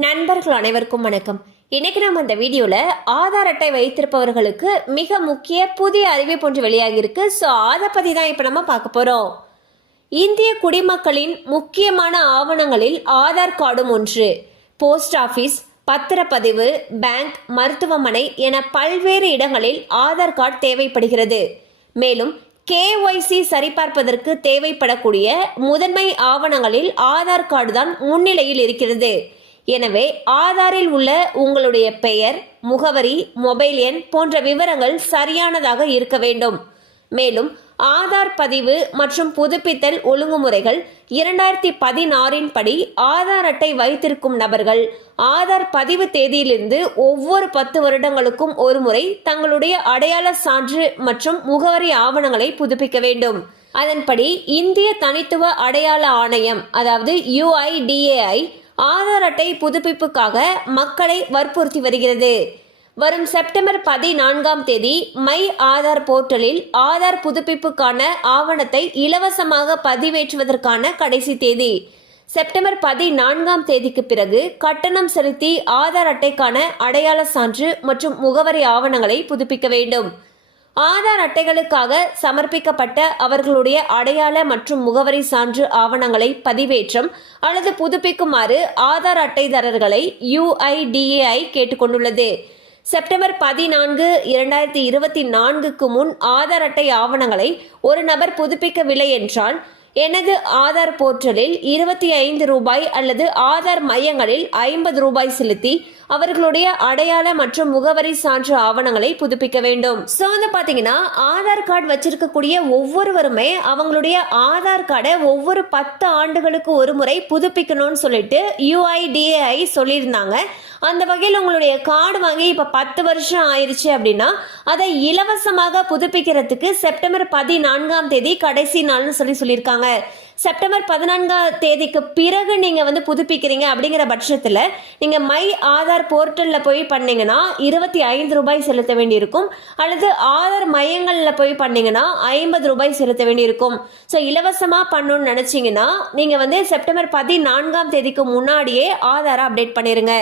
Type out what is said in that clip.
நண்பர்கள் அனைவருக்கும் வணக்கம். இன்னைக்கு நம்ம இந்த வீடியோல ஆதார் அட்டை வைத்திருப்பவர்களுக்கு மிக முக்கிய புதிய அறிவிப்பு ஒன்று வெளியாகி இருக்கு. ஸோ அதை பத்தி தான் இப்போ நம்ம பார்க்க போறோம். இந்திய குடிமக்களின் முக்கியமான ஆவணங்களில் ஆதார் கார்டும் ஒன்று. போஸ்ட் ஆபீஸ், பத்திரப்பதிவு, பேங்க், மருத்துவமனை என பல்வேறு இடங்களில் ஆதார் கார்டு தேவைப்படுகிறது. மேலும் KYC சரிபார்ப்பதற்கு தேவைப்படக்கூடிய முதன்மை ஆவணங்களில் ஆதார் கார்டு தான் முன்னிலையில் இருக்கிறது. எனவே ஆதாரில் உள்ள உங்களுடைய பெயர், முகவரி, மொபைல் எண் போன்ற விவரங்கள் சரியானதாக இருக்க வேண்டும். மேலும் ஆதார் பதிவு மற்றும் புதுப்பித்தல் ஒழுங்குமுறைகள் 2016 படி ஆதார் அட்டை வைத்திருக்கும் நபர்கள் ஆதார் பதிவு தேதியிலிருந்து ஒவ்வொரு 10 வருடங்களுக்கும் ஒரு முறை தங்களுடைய அடையாள சான்று மற்றும் முகவரி ஆவணங்களை புதுப்பிக்க வேண்டும். அதன்படி இந்திய தனித்துவ அடையாள ஆணையம் அதாவது UIDAI ஆதார் அட்டை புதுப்பிப்புக்காக மக்களை வற்புறுத்தி வருகிறது. வரும் செப்டம்பர் 14 மை ஆதார் போர்ட்டலில் ஆதார் புதுப்பிப்புக்கான ஆவணத்தை இலவசமாக பதிவேற்றுவதற்கான கடைசி தேதி. செப்டம்பர் 14 பிறகு கட்டணம் செலுத்தி ஆதார் அட்டைக்கான அடையாள சான்று மற்றும் முகவரி ஆவணங்களை புதுப்பிக்க வேண்டும். ஆதார் அட்டைகளுக்காக சமர்ப்பிக்கப்பட்ட அவர்களுடைய அடையாள மற்றும் முகவரி சான்று ஆவணங்களை பதிவேற்றம் அல்லது புதுப்பிக்குமாறு ஆதார் அட்டைதாரர்களை UIDAI கேட்டுக்கொண்டுள்ளது. செப்டம்பர் 14, 2024 முன் ஆதார் அட்டை ஆவணங்களை ஒரு நபர் புதுப்பிக்கவில்லை என்றால் எனது ஆதார் போர்ட்டலில் 25 ரூபாய் அல்லது ஆதார் மையங்களில் 50 ரூபாய் செலுத்தி அவர்களுடைய அடையாள மற்றும் முகவரி சான்று ஆவணங்களை புதுப்பிக்க வேண்டும். ஸோ வந்து பார்த்தீங்கன்னா ஆதார் கார்டு வச்சிருக்கக்கூடிய ஒவ்வொருவருமே அவங்களுடைய ஆதார் கார்டை ஒவ்வொரு 10 ஆண்டுகளுக்கு ஒரு முறை புதுப்பிக்கணும்னு சொல்லிட்டு UIDAI சொல்லியிருந்தாங்க. அந்த வகையில் உங்களுடைய கார்டு வாங்கி இப்போ 10 வருஷம் ஆயிடுச்சு அப்படின்னா அதை இலவசமாக புதுப்பிக்கிறதுக்கு செப்டம்பர் 14 கடைசி நாள்னு சொல்லியிருக்காங்க. செப்டம்பர் 14 பிறகு நீங்கள் வந்து புதுப்பிக்கிறீங்க அப்படிங்கிற பட்சத்தில் நீங்கள் மை ஆதார் போர்ட்டலில் போய் பண்ணீங்கன்னா 25 ரூபாய் செலுத்த வேண்டியிருக்கும். அல்லது ஆதார் மையங்களில் போய் பண்ணீங்கன்னா 50 ரூபாய் செலுத்த வேண்டியிருக்கும். ஸோ இலவசமாக பண்ணணும்னு நினச்சிங்கன்னா நீங்கள் வந்து செப்டம்பர் 14 முன்னாடியே ஆதாரை அப்டேட் பண்ணிடுங்க.